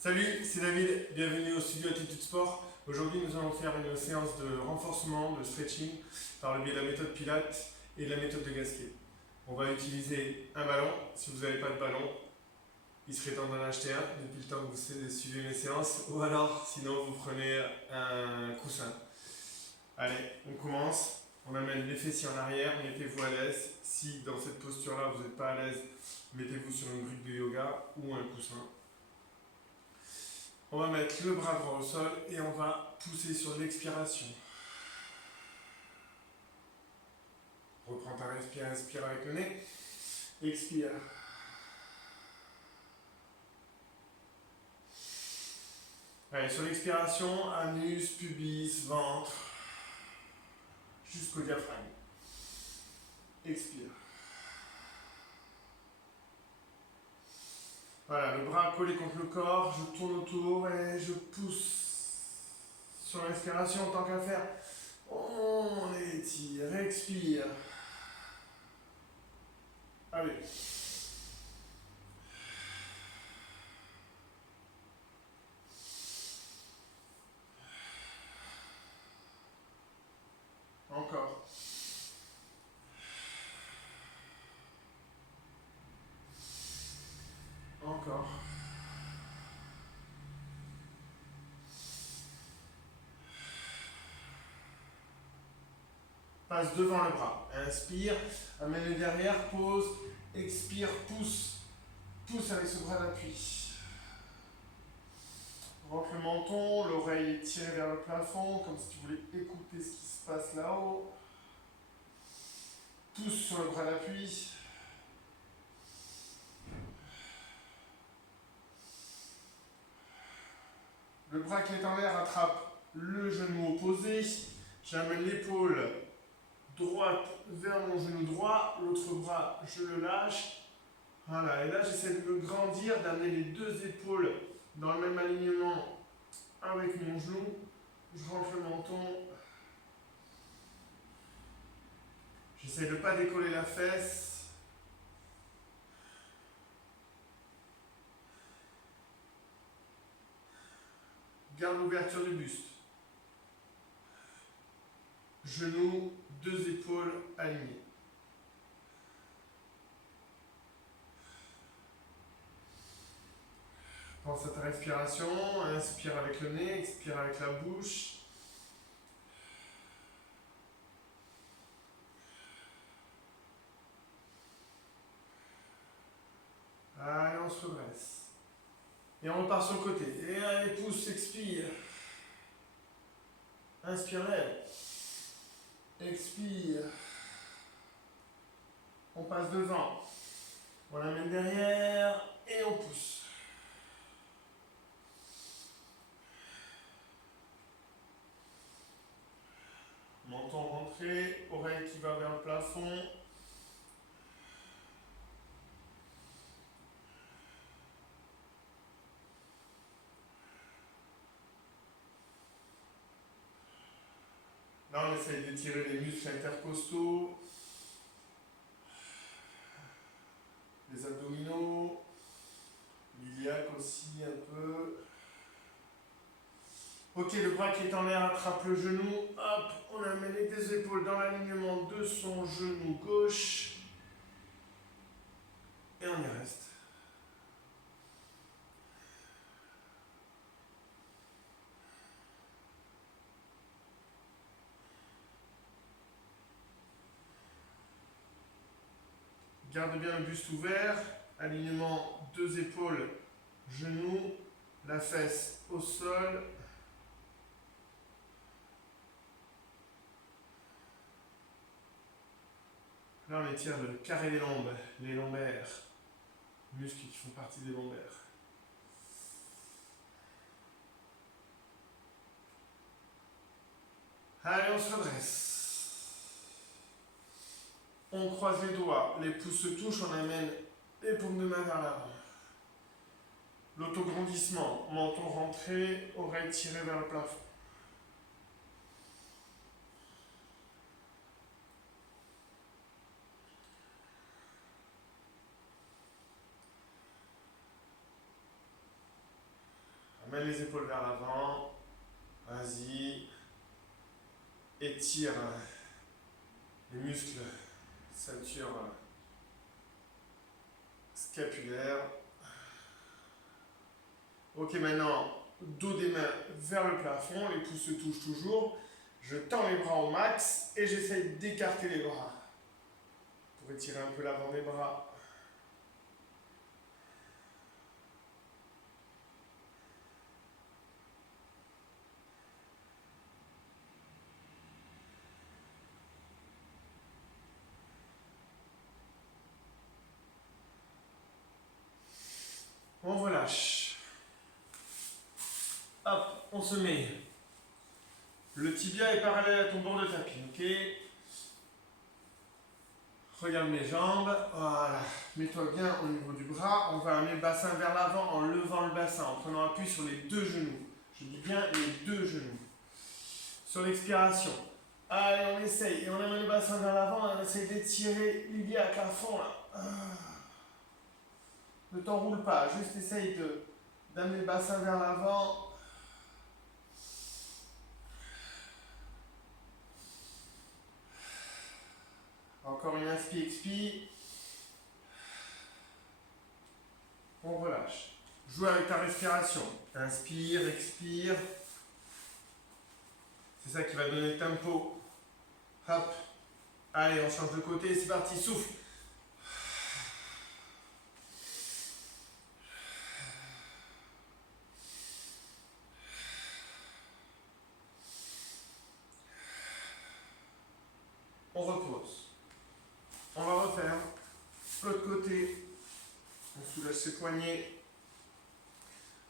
Salut, c'est David, bienvenue au studio Attitude Sport. Aujourd'hui, nous allons faire une séance de renforcement, de stretching par le biais de la méthode Pilates et de la méthode de Gasquet. On va utiliser un ballon. Si vous n'avez pas de ballon, il serait temps d'en acheter un depuis le temps que vous suivez mes séances. Ou alors, sinon, vous prenez un coussin. Allez, on commence. On amène les fessiers en arrière, mettez-vous à l'aise. Si dans cette posture-là, vous n'êtes pas à l'aise, mettez-vous sur une brique de yoga ou un coussin. On va mettre le bras droit au sol et on va pousser sur l'expiration. Reprends ta respiration, inspire avec le nez. Expire. Allez, sur l'expiration, anus, pubis, ventre, jusqu'au diaphragme. Expire. Voilà, le bras collé contre le corps, je tourne autour et je pousse. Sur l'inspiration, tant qu'à faire, on étire, expire. Allez. Encore. Encore. Passe devant le bras. Inspire, amène-le derrière, pose, expire, pousse. Pousse avec ce bras d'appui. Rentre le menton, l'oreille est tirée vers le plafond, comme si tu voulais écouter ce qui se passe là-haut. Pousse sur le bras d'appui. Le bras qui est en l'air attrape le genou opposé. J'amène l'épaule droite vers mon genou droit. L'autre bras, je le lâche. Voilà, et là j'essaie de me grandir, d'amener les deux épaules dans le même alignement avec mon genou. Je rentre le menton. J'essaie de ne pas décoller la fesse. Garde l'ouverture du buste. Genoux, deux épaules alignées. Pense à ta respiration. Inspire avec le nez, expire avec la bouche. Allez, on se redresse. Et on repart sur le côté. Et allez, pousse, expire. Inspire, lève. Expire. On passe devant. On l'amène derrière et on pousse. Menton rentré, oreille qui va vers le plafond. Là, on essaye d'étirer les muscles intercostaux, les abdominaux, l'iliaque aussi un peu. Ok, le bras qui est en l'air attrape le genou. Hop, on amène les deux épaules dans l'alignement de son genou gauche. Et on y reste. Garde bien le buste ouvert. Alignement, deux épaules, genoux, la fesse au sol. Là, on étire le carré des lombes, les lombaires, muscles qui font partie des lombaires. Allez, on se redresse. On croise les doigts, les pouces se touchent, on amène les paumes de main vers l'avant. L'autograndissement, menton rentré, oreille tirée vers le plafond. Ramène les épaules vers l'avant. Vas-y. Étire les muscles, ceinture scapulaire. Ok, maintenant, dos des mains vers le plafond, les pouces se touchent toujours. Je tends les bras au max et j'essaye d'écarter les bras pour étirer un peu l'avant des bras. On relâche. Hop, on se met. Le tibia est parallèle à ton bord de tapis, ok? Regarde mes jambes, voilà. Mets-toi bien au niveau du bras. On va amener le bassin vers l'avant en levant le bassin, en prenant appui sur les deux genoux. Je dis bien les deux genoux. Sur l'expiration. Allez, on essaye. Et on amène le bassin vers l'avant. On essaye d'étirer l'iliaque à fond, là. Ne t'enroule pas. Juste essaye d'amener le bassin vers l'avant. Encore une inspire, expire. On relâche. Joue avec ta respiration. Inspire, expire. C'est ça qui va donner le tempo. Hop. Allez, on change de côté. C'est parti. Souffle. On repose. On va refaire. L'autre côté. On soulage ses poignets.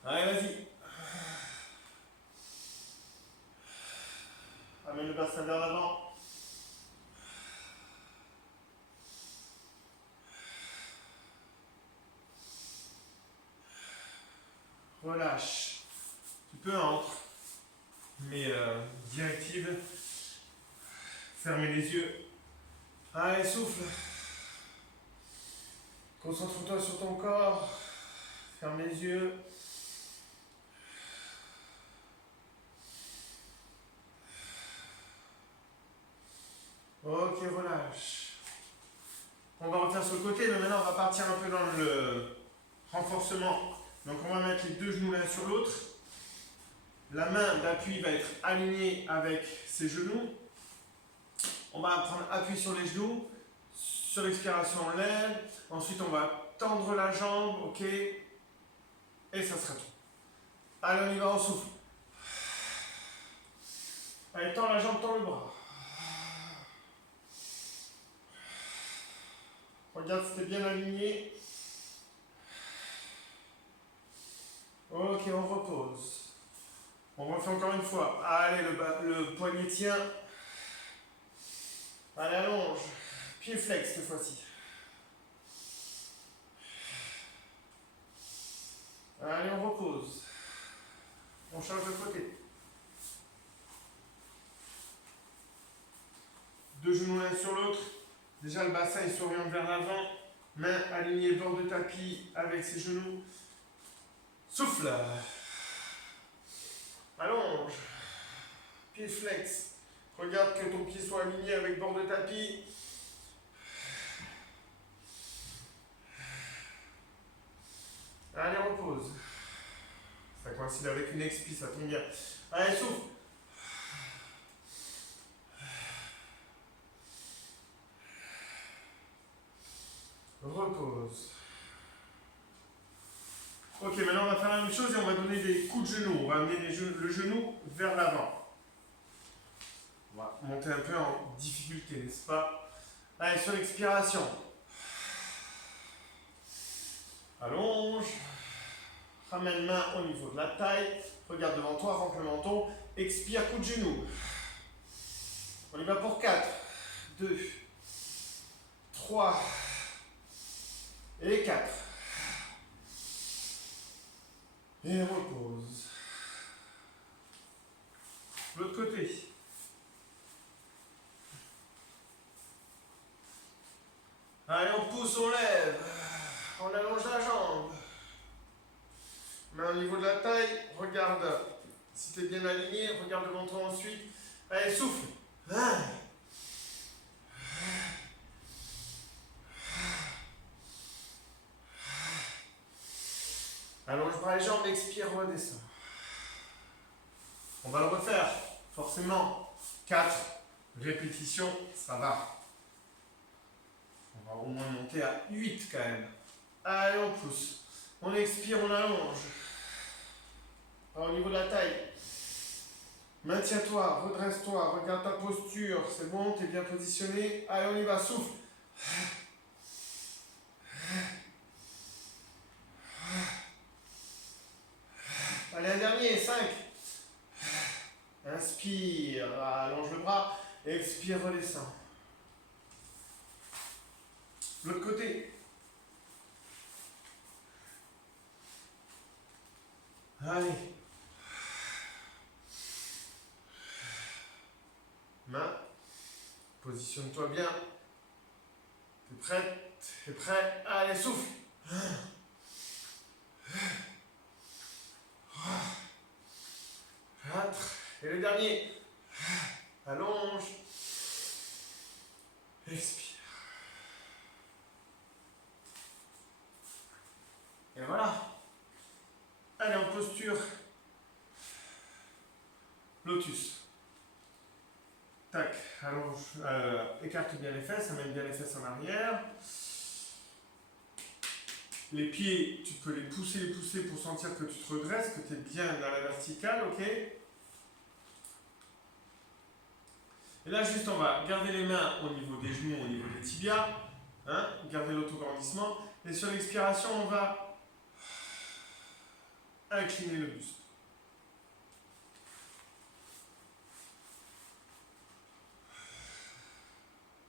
Allez, vas-y. Amène le bassin vers l'avant. Relâche. Tu peux entre. Mais directive. Fermez les yeux. Allez, souffle. Concentre-toi sur ton corps. Ferme les yeux. Ok, relâche. On va refaire sur le côté, mais maintenant on va partir un peu dans le renforcement. Donc on va mettre les deux genoux l'un sur l'autre. La main d'appui va être alignée avec ses genoux. On va prendre appui sur les genoux. Sur l'expiration, on lève. Ensuite, on va tendre la jambe, ok? Et ça sera tout. Allez, on y va, on souffle. Allez, tends la jambe, tends le bras. Regarde si t'es bien aligné. Ok, on repose. On refait encore une fois. Allez, le poignet tient. Allez, allonge. Pied flex cette fois-ci. Allez, on repose. On change de côté. Deux genoux l'un sur l'autre. Déjà, le bassin il s'oriente vers l'avant. Main alignée bord de tapis avec ses genoux. Souffle. Allonge. Pied flex. Regarde que ton pied soit aligné avec bord de tapis. Allez, repose. Ça coïncide avec une expire, ça tombe bien. Allez, souffle. Repose. Ok, maintenant on va faire la même chose et on va donner des coups de genoux. On va amener le genou vers l'avant. On va monter un peu en difficulté, n'est-ce pas? Allez, sur l'expiration. Allonge. Ramène main au niveau de la taille. Regarde devant toi, rentre le menton. Expire, coup de genou. On y va pour 4, 2, 3 et 4. Et repose. L'autre côté. Allez, on pousse, on lève. On allonge la jambe. Main au niveau de la taille, regarde si tu es bien aligné, regarde devant toi ensuite. Allez, souffle. Allonge bras et jambes, expire, redescends. On va le refaire, forcément. 4 répétitions, ça va. On va au moins monter à 8 quand même. Allez, on pousse. On expire, on allonge. Au niveau de la taille. Maintiens-toi, redresse-toi, regarde ta posture. C'est bon, tu es bien positionné. Allez, on y va, souffle. Allez, un dernier, 5. Inspire, allonge le bras. Expire, redescends. L'autre côté. Allez. Main. Positionne-toi bien. T'es prête? T'es prêt? Allez, souffle. 4. Et le dernier. Allonge. Expire. Et voilà. Allez, en posture. Lotus. Tac, allonge, écarte bien les fesses, amène bien les fesses en arrière. Les pieds, tu peux les pousser pour sentir que tu te redresses, que tu es bien dans la verticale, ok? Et là, juste, on va garder les mains au niveau des genoux, au niveau des tibias, hein, garder l'autograndissement. Et sur l'expiration, on va incliner le buste.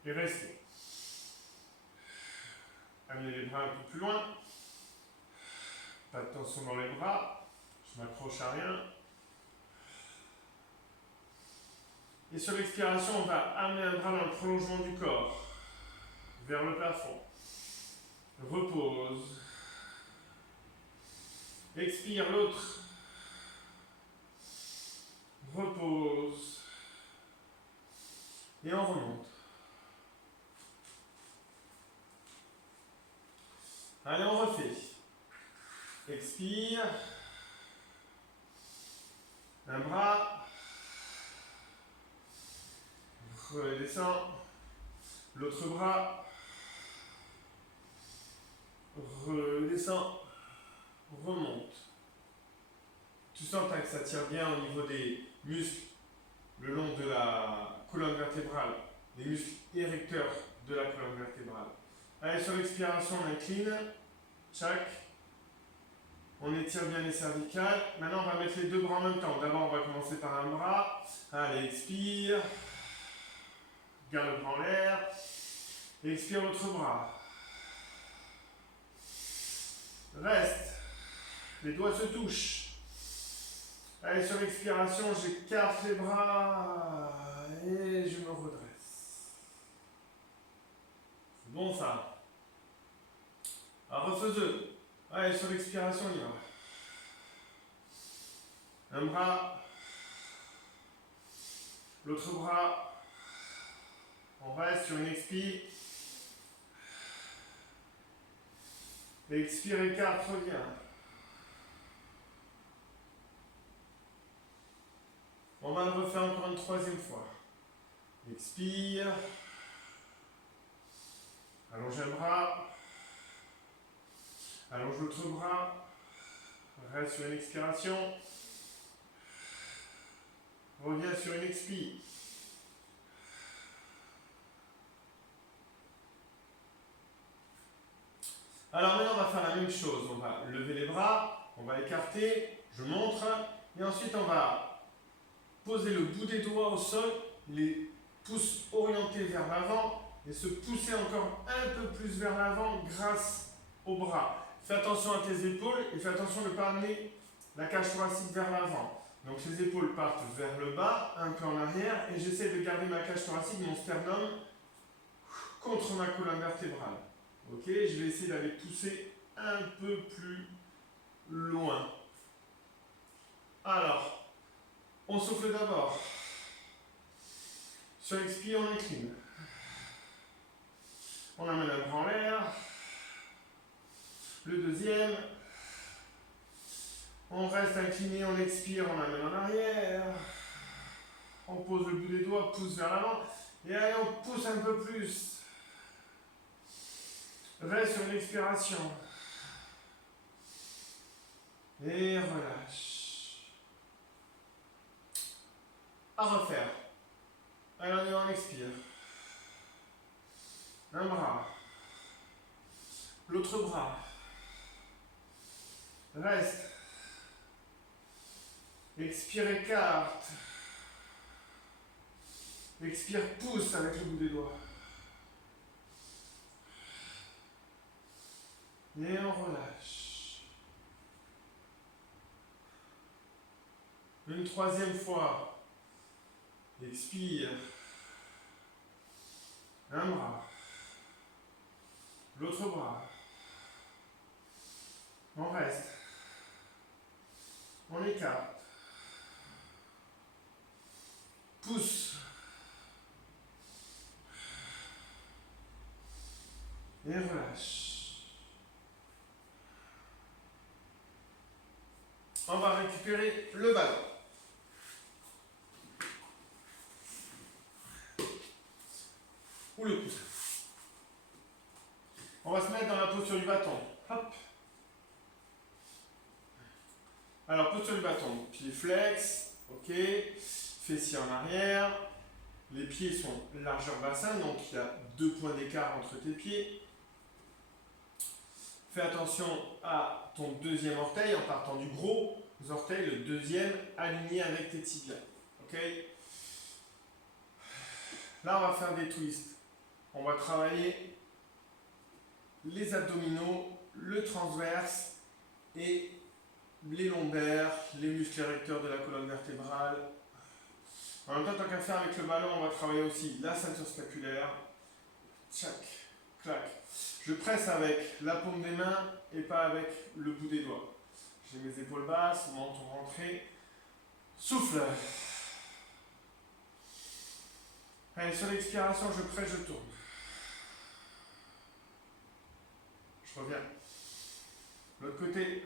Et restez. Amenez les bras un peu plus loin. Pas de tension dans les bras. Je m'accroche à rien. Et sur l'expiration, on va amener un bras dans le prolongement du corps, vers le plafond. Repose. Expire l'autre. Repose. Et on remonte. Allez, on refait. Expire. Un bras. Redescend. L'autre bras. Redescend. Remonte. Tu sens que ça tire bien au niveau des muscles le long de la colonne vertébrale, les muscles érecteurs de la colonne vertébrale. Allez, sur l'expiration, on incline. Tchac. On étire bien les cervicales. Maintenant, on va mettre les deux bras en même temps. D'abord, on va commencer par un bras. Allez, expire. Garde le bras en l'air. Expire l'autre bras. Reste. Les doigts se touchent. Allez, sur l'expiration, j'écarte les bras et je me redresse. C'est bon ça. Alors refaiseux. Allez, sur l'expiration, on y va. Un bras. L'autre bras. On reste sur une expire. Expire, écarte, reviens. On va le refaire encore une troisième fois. Expire. Allonge un bras. Allonge l'autre bras. Reste sur une expiration. Reviens sur une expire. Alors maintenant, on va faire la même chose. On va lever les bras, on va écarter, je montre, et ensuite on va poser le bout des doigts au sol, les pouces orientés vers l'avant, et se pousser encore un peu plus vers l'avant grâce aux bras. Fais attention à tes épaules et fais attention de ne pas amener la cage thoracique vers l'avant. Donc les épaules partent vers le bas, un peu en arrière, et j'essaie de garder ma cage thoracique, mon sternum, contre ma colonne vertébrale. Ok, je vais essayer d'aller pousser un peu plus loin. On souffle d'abord. Sur l'expire, on incline. On amène un bras en l'air. Le deuxième. On reste incliné, on expire, on amène en arrière. On pose le bout des doigts, pousse vers l'avant. Et allez, on pousse un peu plus. Reste sur l'expiration. Et relâche. À refaire. Allez, on expire. Un bras. L'autre bras. Reste. Expire, écarte. Expire, pousse avec le bout des doigts. Et on relâche. Une troisième fois. Expire. Un bras. L'autre bras. On reste. On écarte. Pousse. Et relâche. On va récupérer le ballon. Ou le coussin. On va se mettre dans la posture du bâton. Hop. Alors, posture du bâton. Pieds flex. Ok. Fessiers en arrière. Les pieds sont largeur bassin, donc il y a 2 points d'écart entre tes pieds. Fais attention à ton deuxième orteil en partant du gros orteil, le deuxième aligné avec tes tibias. Ok. Là, on va faire des twists. On va travailler les abdominaux, le transverse et les lombaires, les muscles érecteurs de la colonne vertébrale. En même temps, tant qu'à faire avec le ballon, on va travailler aussi la ceinture scapulaire. Tchac, clac. Je presse avec la paume des mains et pas avec le bout des doigts. J'ai mes épaules basses, mon menton rentré. Souffle. Allez, sur l'expiration, je presse, je tourne. Je reviens. L'autre côté.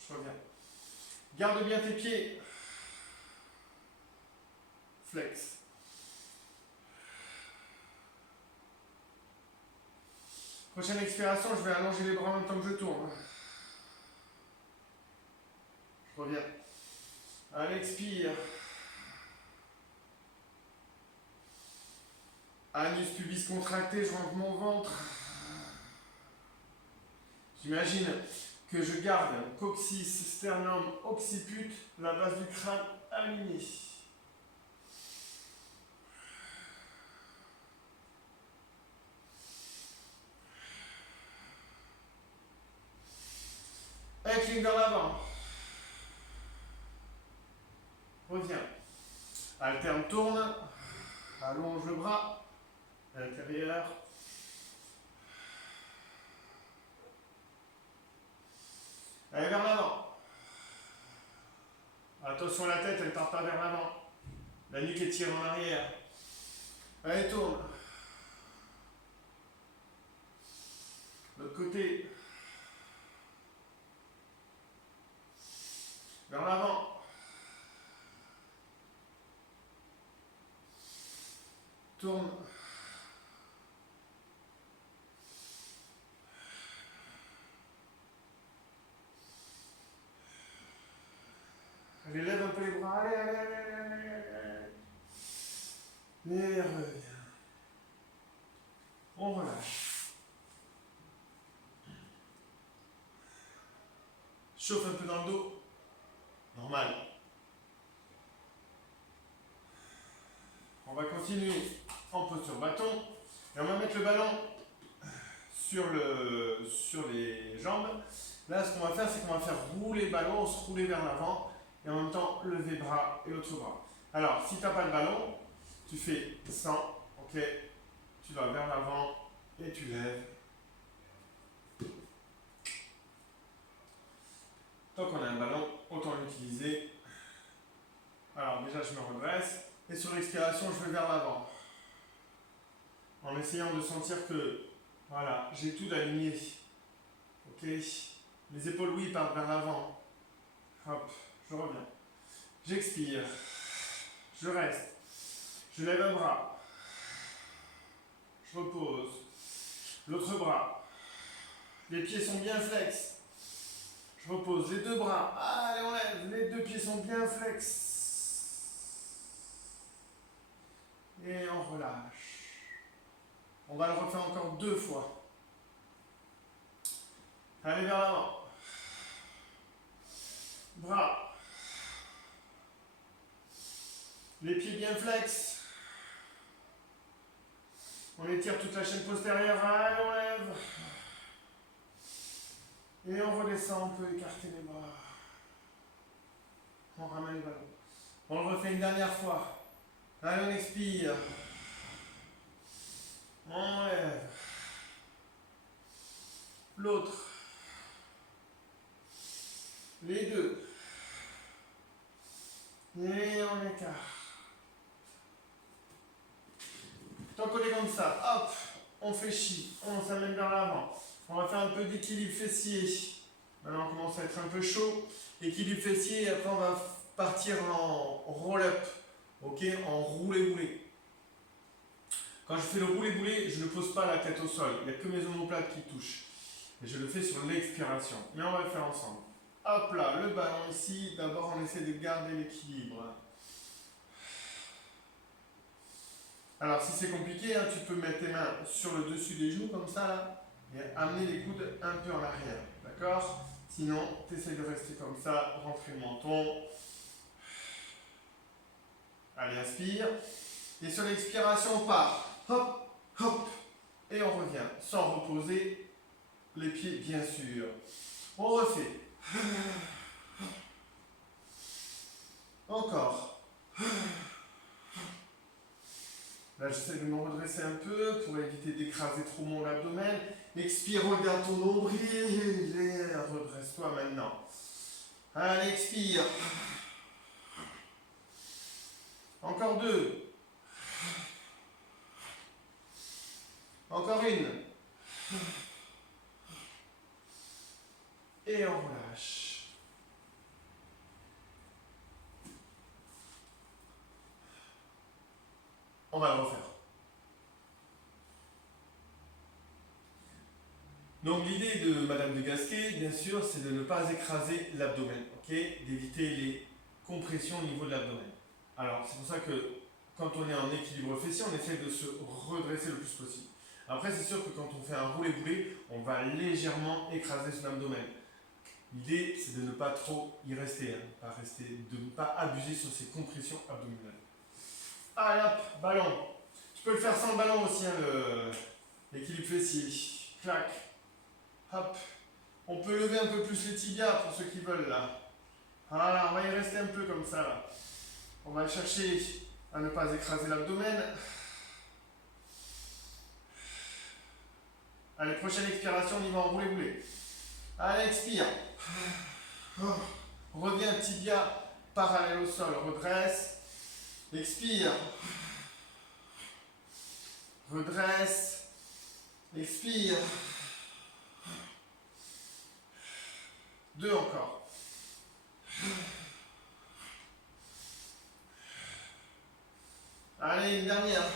Je reviens. Garde bien tes pieds. Flex. Prochaine expiration, je vais allonger les bras en même temps que je tourne. Je reviens. Allez, expire. Anus pubis contracté, je rentre mon ventre. J'imagine que je garde coccyx, sternum, occiput, la base du crâne alignée. Incline vers l'avant. Reviens. Alterne, tourne. Allonge le bras. Intérieur. Allez, vers l'avant. Attention, la tête, elle ne part pas vers l'avant. La nuque est tirée en arrière. Allez, tourne. L'autre côté. Vers l'avant. Tourne. Allez, lève un peu les bras. Allez, allez, allez, allez, allez. Et reviens. On relâche. Chauffe un peu dans le dos. Normal. On va continuer en posture bâton. Et on va mettre le ballon sur les jambes. Là, ce qu'on va faire, c'est qu'on va faire rouler le ballon, se rouler vers l'avant. Et en même temps, lever bras et l'autre bras. Alors, si tu n'as pas de ballon, tu fais 100, ok. Tu vas vers l'avant et tu lèves. Tant qu'on a un ballon, autant l'utiliser. Alors déjà je me redresse et sur l'expiration je vais vers l'avant. En essayant de sentir que voilà, j'ai tout aligné. Ok. Les épaules oui partent vers l'avant. Hop, je reviens. J'expire. Je reste. Je lève un bras. Je repose. L'autre bras. Les pieds sont bien flex. Je repose les deux bras. Allez, on lève. Les deux pieds sont bien flex. Et on relâche. On va le refaire encore 2 fois. Allez vers l'avant. Bras. Les pieds bien flex. On étire toute la chaîne postérieure. Allez, on lève. Et on redescend. On peut écarter les bras. On ramène le ballon. On le refait une dernière fois. Allez, on expire. On lève. L'autre. Les deux. Et on écarte. Tant qu'on est comme ça, hop, on fléchit, on s'amène vers l'avant. On va faire un peu d'équilibre fessier. Maintenant, on commence à être un peu chaud. Équilibre fessier, et après, on va partir en roll-up. Ok, en roulé-boulé. Quand je fais le roulé-boulé, je ne pose pas la tête au sol. Il n'y a que mes omoplates qui touchent. Et je le fais sur l'expiration. Mais on va le faire ensemble. Hop là, le ballon ici. D'abord, on essaie de garder l'équilibre. Alors, si c'est compliqué, hein, tu peux mettre tes mains sur le dessus des genoux, comme ça, là, et amener les coudes un peu en arrière. D'accord? Sinon, tu essaies de rester comme ça, rentrer le menton. Allez, inspire. Et sur l'expiration, on part. Hop, hop. Et on revient, sans reposer les pieds, bien sûr. On refait. Encore. Là, j'essaie de me redresser un peu pour éviter d'écraser trop mon abdomen. Expire, regarde ton nombril et redresse-toi maintenant. Allez, expire. Encore 2. Encore une. Et on relâche. On va le refaire. Donc l'idée de Madame de Gasquet, bien sûr, c'est de ne pas écraser l'abdomen, ok, d'éviter les compressions au niveau de l'abdomen. Alors c'est pour ça que quand on est en équilibre fessier, on essaie de se redresser le plus possible. Après c'est sûr que quand on fait un roulé-boulé, on va légèrement écraser son abdomen. L'idée c'est de ne pas trop y rester, hein, de ne pas abuser sur ces compressions abdominales. Allez hop, ballon. Tu peux le faire sans le ballon aussi, hein, l'équilibre fessier. Clac. Hop. On peut lever un peu plus les tibias pour ceux qui veulent là. Voilà, on va y rester un peu comme ça là. On va chercher à ne pas écraser l'abdomen. Allez, prochaine expiration, on y va en roulé-boulé. Allez, expire. Reviens, tibia parallèle au sol, redresse. Expire. Redresse. Expire. 2 encore. Allez, une dernière.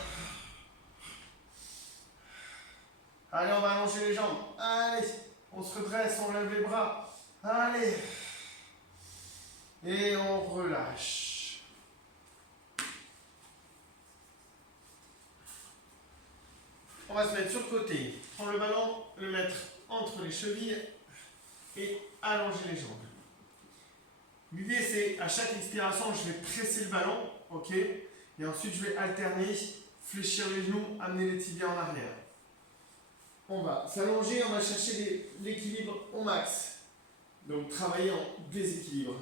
Allez, on va allonger les jambes. Allez, on se redresse, on lève les bras. Allez. Et on relâche. On va se mettre sur le côté. Prendre le ballon, le mettre entre les chevilles et allonger les jambes. L'idée c'est à chaque expiration, je vais presser le ballon, ok, et ensuite je vais alterner, fléchir les genoux, amener les tibias en arrière. On va s'allonger, on va chercher l'équilibre au max. Donc travailler en déséquilibre.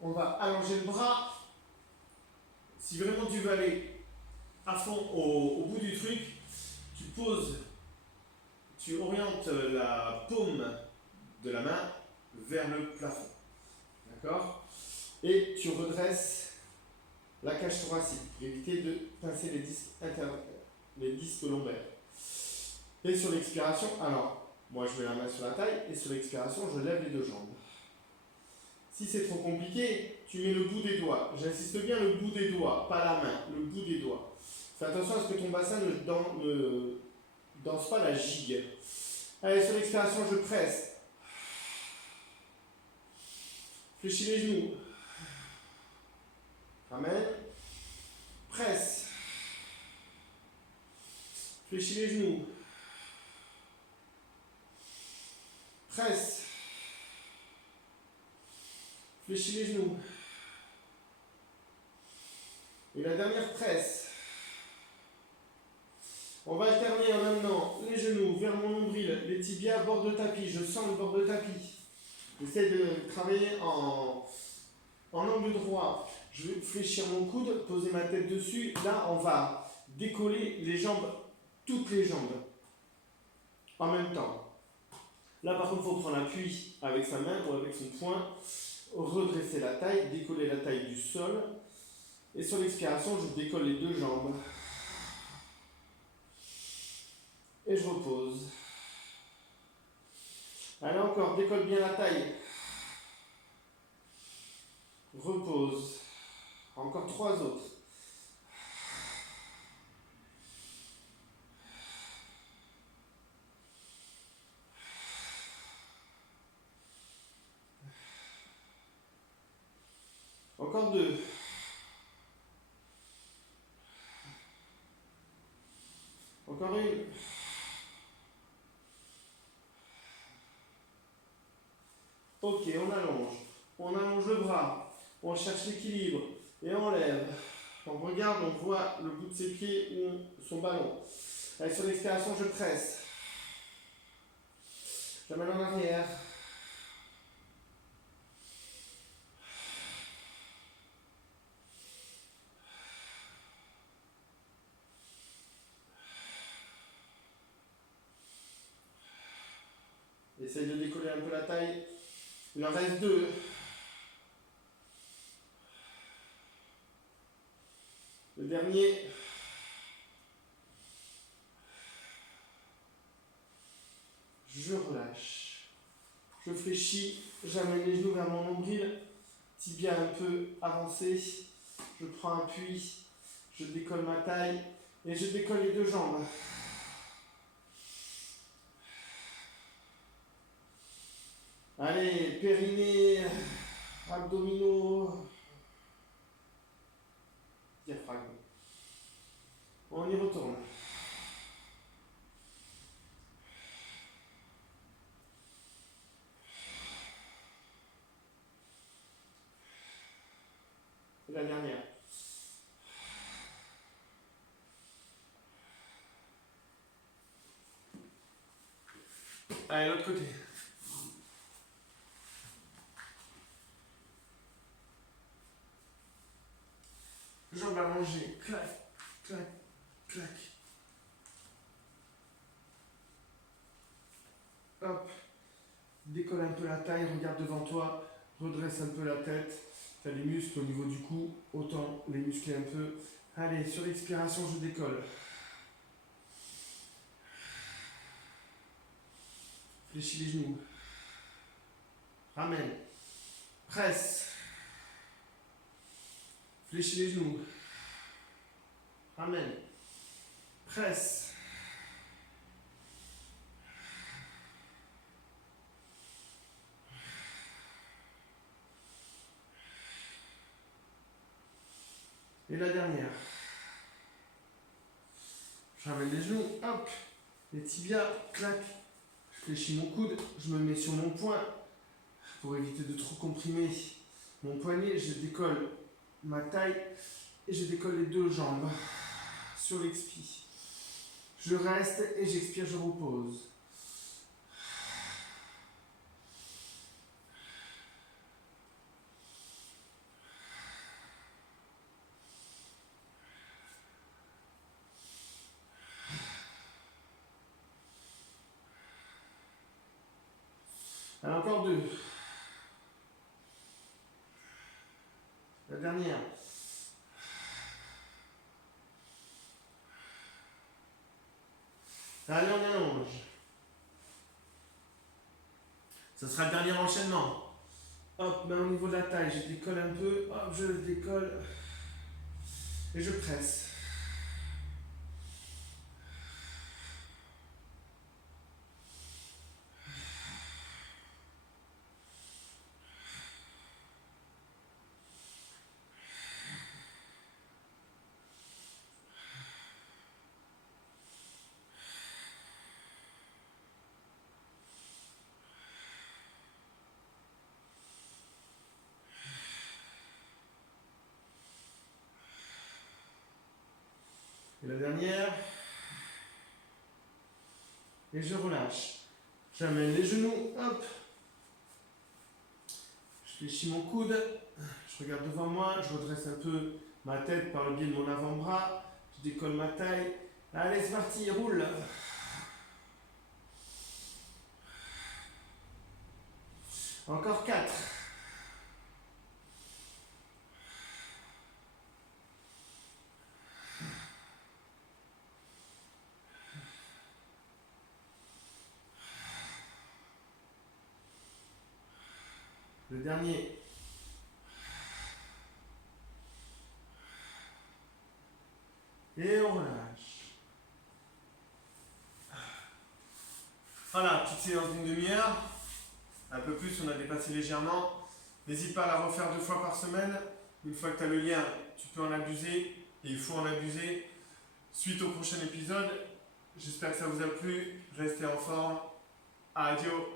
On va allonger le bras. Si vraiment tu veux aller à fond au bout du truc, tu poses, tu orientes la paume de la main vers le plafond. D'accord? Et tu redresses la cage thoracique pour éviter de pincer les disques lombaires. Et sur l'expiration, alors, moi je mets la main sur la taille et sur l'expiration, je lève les deux jambes. Si c'est trop compliqué, tu mets le bout des doigts. J'insiste bien, le bout des doigts, pas la main, le bout des doigts. Fais attention à ce que ton bassin ne danse pas la gigue. Allez, sur l'expiration, je presse. Fléchis les genoux. Ramène. Presse. Fléchis les genoux. Presse. Fléchis les genoux. Et la dernière presse. On va alterner en amenant les genoux vers mon nombril, les tibias bord de tapis. Je sens le bord de tapis. J'essaie de travailler en angle droit. Je vais fléchir mon coude, poser ma tête dessus. Là, on va décoller les jambes, toutes les jambes, en même temps. Là, par contre, il faut prendre appui avec sa main ou avec son poing, redresser la taille, décoller la taille du sol. Et sur l'expiration, je décolle les deux jambes. Et je repose. Allez, encore, décolle bien la taille. Repose. Encore 3 autres. Encore 2. Encore une. Ok, on allonge. On allonge le bras. On cherche l'équilibre. Et on lève. On regarde, on voit le bout de ses pieds ou son ballon. Allez, sur l'expiration, je presse. J'amène en arrière. Essaye de décoller un peu la taille. Il en reste 2. Le dernier. Je relâche. Je fléchis. J'amène les genoux vers mon nombril. Tibia un peu avancé. Je prends appui. Je décolle ma taille. Et je décolle les deux jambes. Allez, périnée, abdominaux, diaphragme. On y retourne. Et la dernière. Allez, l'autre côté. Jambes allongées. Clac, clac, clac. Hop. Décolle un peu la taille, regarde devant toi. Redresse un peu la tête. Tu as les muscles au niveau du cou. Autant les muscler un peu. Allez, sur l'expiration, je décolle. Fléchis les genoux. Ramène. Presse. Fléchis les genoux. Ramène. Presse. Et la dernière. Je ramène les genoux. Hop. Les tibias. Clac. Je fléchis mon coude. Je me mets sur mon poing. Pour éviter de trop comprimer mon poignet, je décolle ma taille et je décolle les deux jambes sur l'expi. Je reste et j'expire, je repose. Alors encore 2. dernière. Allez, on allonge. Ce sera le dernier enchaînement. Hop, au niveau de la taille, je décolle un peu. Hop, je décolle. Et je presse. Et la dernière. Et je relâche. J'amène les genoux. Hop. Je fléchis mon coude. Je regarde devant moi. Je redresse un peu ma tête par le biais de mon avant-bras. Je décolle ma taille. Allez, c'est parti. Roule. Encore 4. Le dernier. Et on relâche. Voilà, petite séance d'une demi-heure. Un peu plus, on a dépassé légèrement. N'hésite pas à la refaire 2 fois par semaine. Une fois que tu as le lien, tu peux en abuser. Et il faut en abuser. Suite au prochain épisode. J'espère que ça vous a plu. Restez en forme. Adios.